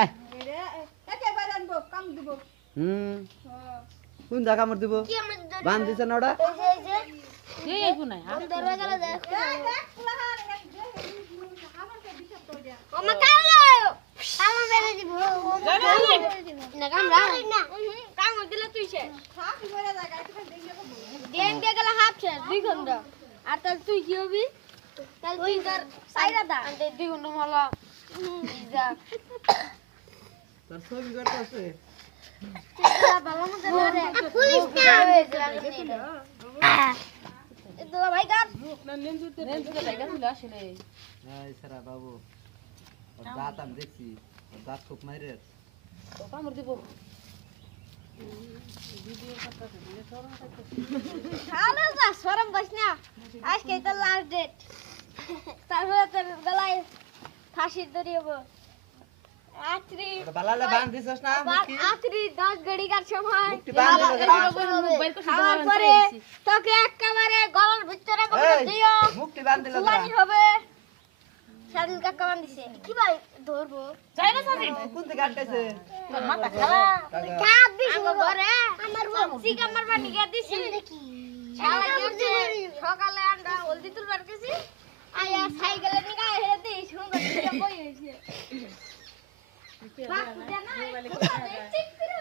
আয় কোন জায়গা কামড় দিব বান দিছে না ওটা আর তাহলে তুই কি হবি তাহলে তুই তোর সাইরা দা 2 ঘন্টা মালা তোর ছবি করতেছে ভালো মতো ধরে পুলিশ না এতো ভাই কার নেনজুতে লাগা ছিল আসলে এই সারা বাবু ওর দাঁত আমি দেখছি ওর দাঁত খুব মাইরে তো কামড় দিব ভিডিও করতে দিলে শরম করতে আরে যা শরম করিস না আজকে তো লাস্ট ডেট তারপরে তোর গলায় ফাঁসি ধরিয়েব আত্রি বালালে বান দিছস না মুখি আত্রি 10 ঘড়ি কার সময় মুখটি বান দিলে খাওয়ার পরে তোকে একেবারে গলার ভিতরে করে দিও মুখটি বান দিলে ফুলানি হবে স্বাধীন কাকা বান দিছে কি ভাই ধরবো যাই না স্বাধীন কোন দিকে আটকাইছে তোর মাথা খারাপ কাপ দিছ ঘরে আমার সিক আমার বানি কে দিছি দেখি শালা গেছে সকালে আন্ডা হলদি তুলবার গেছি আয়া সাইকেলে নিগা হেরে দিই সুন্দর করে বই হইছে বাপ জানা ঠিক করে